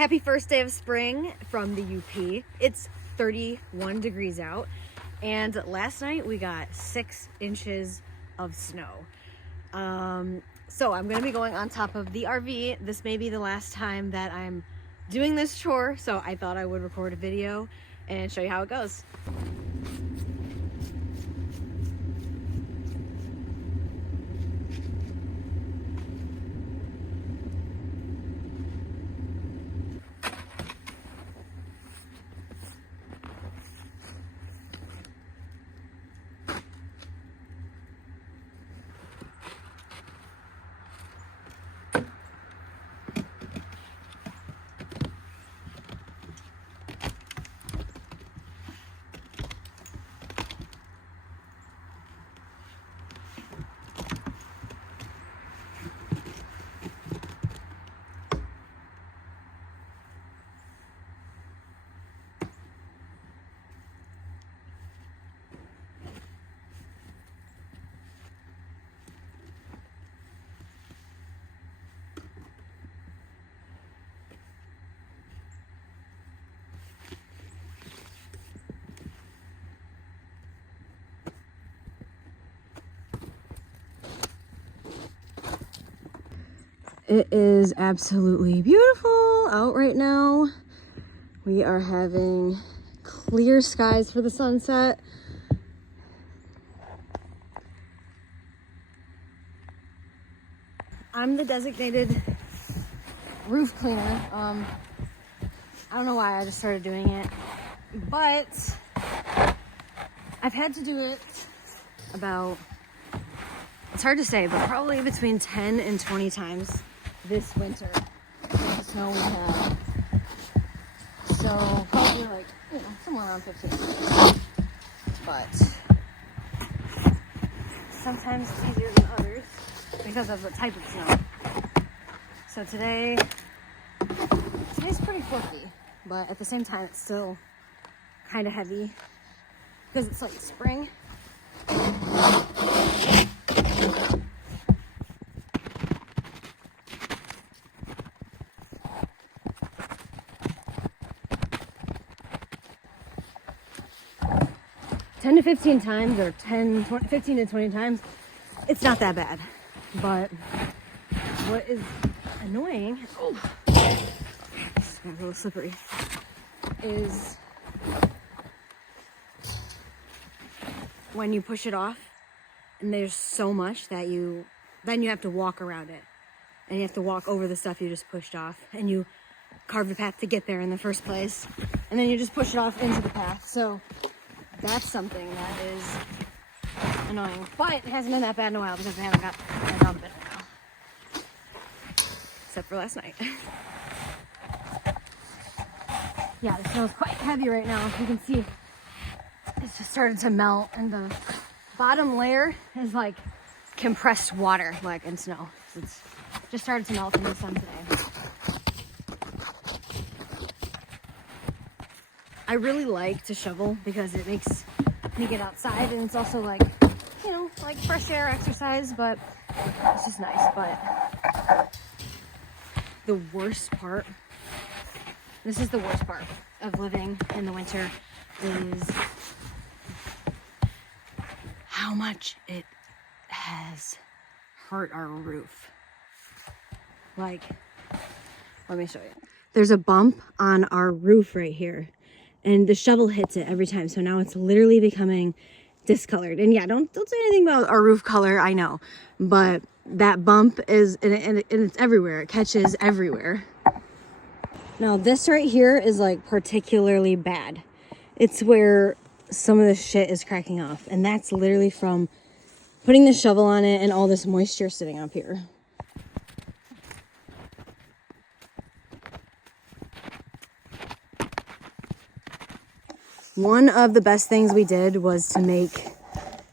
Happy first day of spring from the UP. It's 31 degrees out, and last night we got 6 inches of snow. So I'm gonna be going on top of the RV. This may be the last time that I'm doing this chore, so I thought I would record a video and show you how it goes. It is absolutely beautiful out right now. We are having clear skies for the sunset. I'm the designated roof cleaner. I don't know why I just started doing it, but I've had to do it about, it's hard to say, but probably between 10 and 20 times this winter with the snow we had. So probably like, somewhere around 15. But sometimes it's easier than others because of the type of snow. So today's pretty fluffy, but at the same time it's still kind of heavy because it's like spring. 10 to 15 times, or 15 to 20 times, it's not that bad. But what is annoying, it's a little slippery, is when you push it off and there's so much that then you have to walk around it, and you have to walk over the stuff you just pushed off, and you carved a path to get there in the first place, and then you just push it off into the path. So that's something that is annoying, but it hasn't been that bad in a while because I haven't got my dump in a while, except for last night. Yeah, the snow is quite heavy right now. You can see it's just started to melt, and the bottom layer is like compressed water, like in snow. It's just started to melt in the sun today. I really like to shovel because it makes me get outside, and it's also like, like fresh air exercise, but it's just nice. But the worst part, this is the worst part of living in the winter, is how much it has hurt our roof. Like, let me show you. There's a bump on our roof right here, and the shovel hits it every time. So now it's literally becoming discolored. And yeah, don't say anything about our roof color, I know, but that bump is, and it's everywhere. It catches everywhere. Now this right here is like particularly bad. It's where some of the shit is cracking off, and that's literally from putting the shovel on it and all this moisture sitting up here. One of the best things we did was to make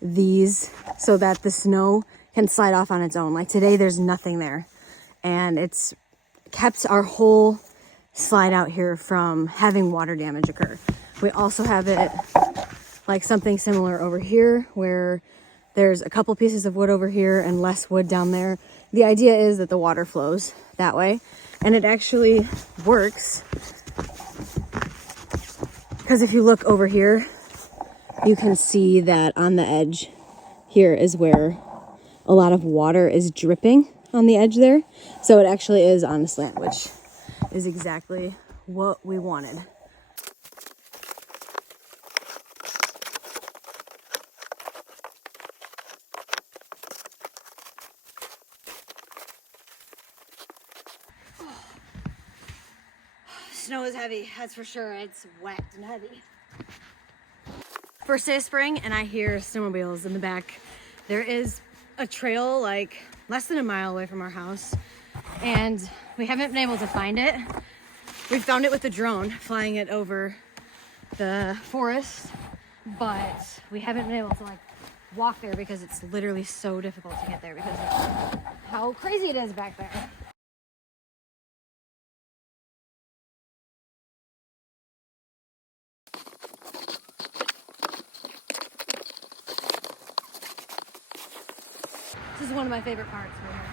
these so that the snow can slide off on its own. Like today, there's nothing there, and it's kept our whole slide out here from having water damage occur. We also have it like something similar over here, where there's a couple pieces of wood over here and less wood down there. The idea is that the water flows that way. And it actually works, because if you look over here, you can see that on the edge here is where a lot of water is dripping on the edge there. So it actually is on a slant, which is exactly what we wanted. Snow is heavy, that's for sure. It's wet and heavy. First day of spring, and I hear snowmobiles in the back. There is a trail like less than a mile away from our house, and we haven't been able to find it. We found it with the drone, flying it over the forest, but we haven't been able to like walk there because it's literally so difficult to get there because of how crazy it is back there. This is one of my favorite parts right here.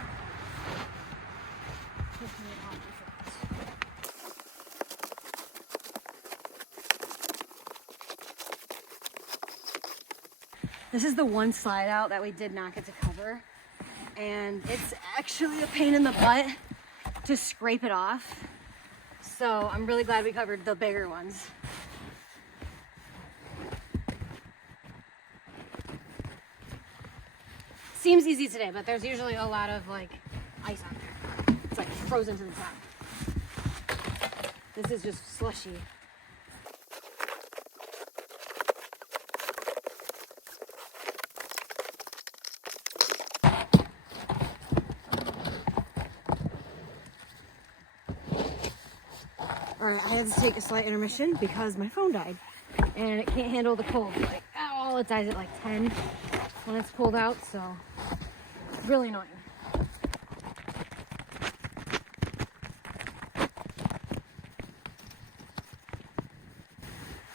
This is the one slide out that we did not get to cover, and it's actually a pain in the butt to scrape it off. So I'm really glad we covered the bigger ones. Seems easy today, but there's usually a lot of like ice on there. It's like frozen to the top. This is just slushy. Alright, I had to take a slight intermission because my phone died and it can't handle the cold. Like, oh, it dies at like 10 when it's pulled out, so really annoying.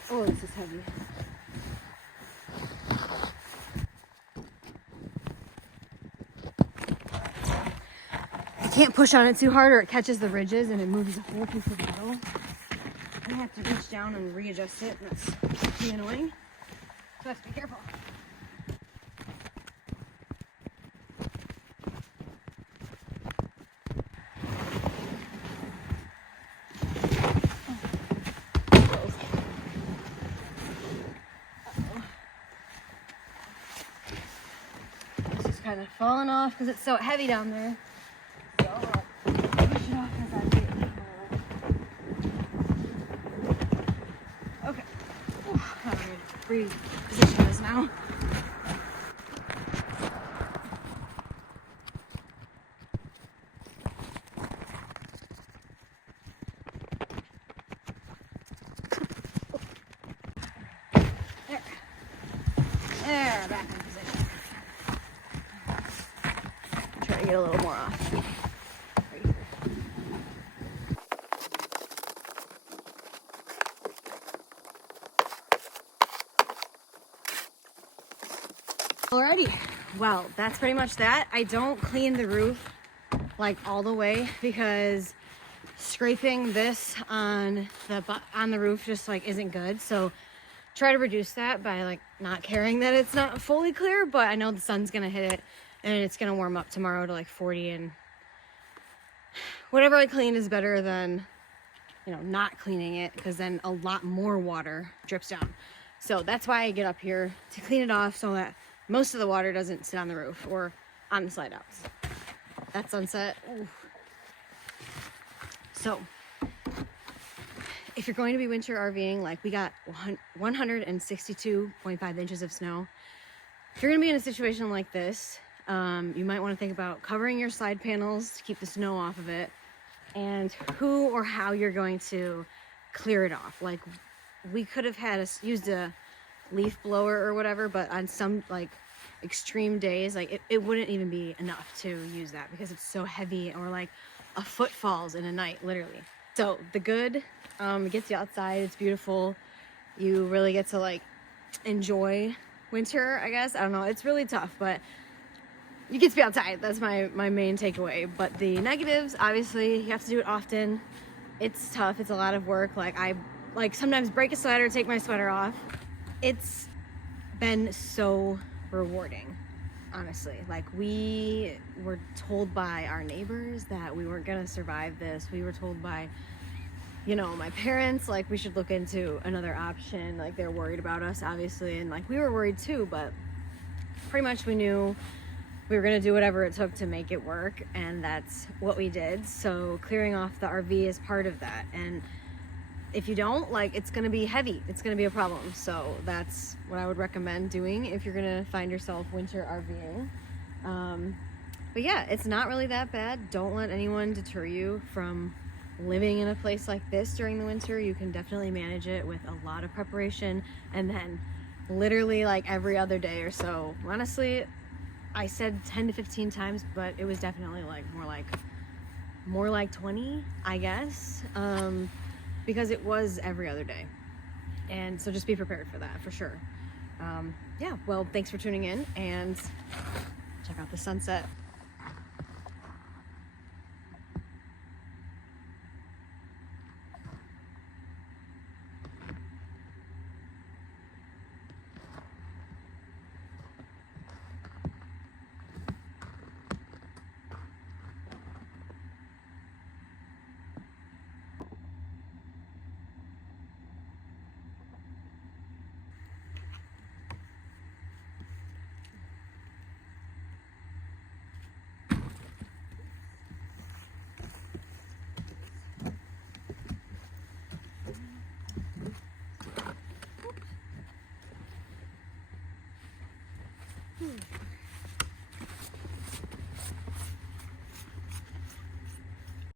Oh, this is heavy. I can't push on it too hard or it catches the ridges and it moves the whole piece of metal. I have to reach down and readjust it, and that's pretty annoying. So I have to be careful. Kind of falling off because it's so heavy down there. So I'll push it off as I get it. Okay. I'm going to reposition this now. There, back in position. Try to get a little more off. Right here. Alrighty, well, that's pretty much that. I don't clean the roof like all the way because scraping this on the roof just like isn't good. So try to reduce that by like not caring that it's not fully clear, but I know the sun's gonna hit it and it's gonna warm up tomorrow to like 40, and whatever I clean is better than, you know, not cleaning it, because then a lot more water drips down. So that's why I get up here to clean it off so that most of the water doesn't sit on the roof or on the slide outs. That sunset. Ooh. So if you're going to be winter RVing, like we got 162.5 inches of snow. If you're gonna be in a situation like this, you might want to think about covering your side panels to keep the snow off of it, and who or how you're going to clear it off. Like, we could have had used a leaf blower or whatever, but on some like extreme days, like it wouldn't even be enough to use that because it's so heavy, or like a foot falls in a night, literally. So the good, it gets you outside, it's beautiful, you really get to like enjoy winter, I guess. I don't know, it's really tough, but you get to be outside. That's my main takeaway. But the negatives, obviously, you have to do it often. It's tough. It's a lot of work. Like I sometimes break a sweater, take my sweater off. It's been so rewarding, honestly. Like, we were told by our neighbors that we weren't gonna survive this. We were told by, you know, my parents, like, we should look into another option. Like, they're worried about us, obviously, and like we were worried too, but pretty much we knew we were gonna do whatever it took to make it work, and that's what we did. So clearing off the RV is part of that, and if you don't, like, it's gonna be heavy. It's gonna be a problem. So that's what I would recommend doing if you're gonna find yourself winter RVing. But yeah, it's not really that bad. Don't let anyone deter you from living in a place like this during the winter. You can definitely manage it with a lot of preparation, and then literally like every other day or so. Honestly, I said 10 to 15 times, but it was definitely like more like 20, I guess. Because it was every other day. And so just be prepared for that, for sure. Yeah, well, thanks for tuning in, and check out the sunset.